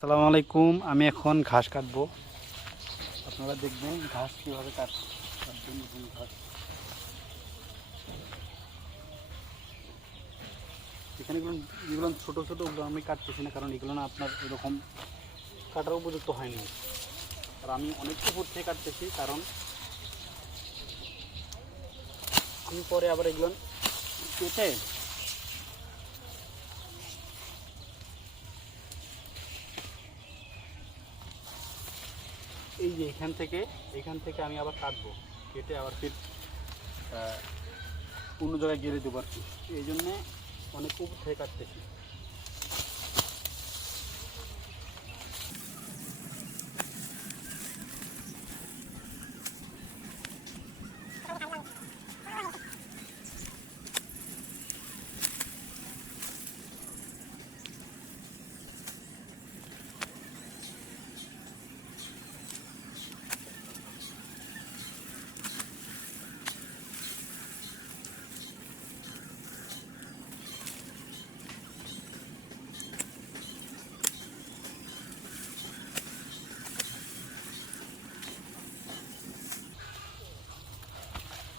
আসসালামু আলাইকুম, আমি এখন ঘাস কাটবো। আপনারা দেখবেন ঘাস কীভাবে কাট কাটবেন ঘাস। এখানে এগুলো ছোটো ছোটো, ওগুলো আমি কাটতেছি না, কারণ এগুলো না আপনার এরকম কাটার উপযুক্ত হয়নি আর আমি অনেক উপর থেকে কাটতেছি, কারণ আমি পরে আবার এগুলো কেটে এই যে এখান থেকে এখান থেকে আমি আবার কাটবো, কেটে আবার ফির অন্য জায়গায় গেড়ে দেবো আর কি। এই জন্যে অনেক উপর থেকে কাটতেছি।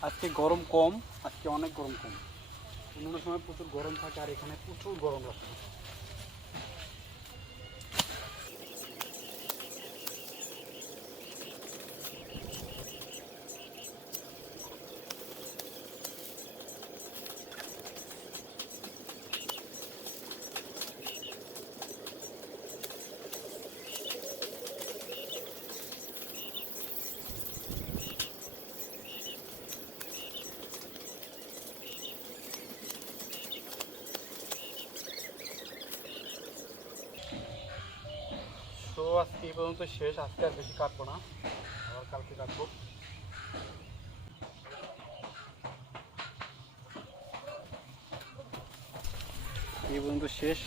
আজকে গরম কম, আজকে অনেক গরম কম। অন্য সময় প্রচুর গরম থাকে আর এখানে প্রচুর গরম লাগে তো আজকে এই পর্যন্ত শেষ, আজকে আর বেশি কাটবো না। আবার কালকে কাটবো। এই পর্যন্ত শেষ।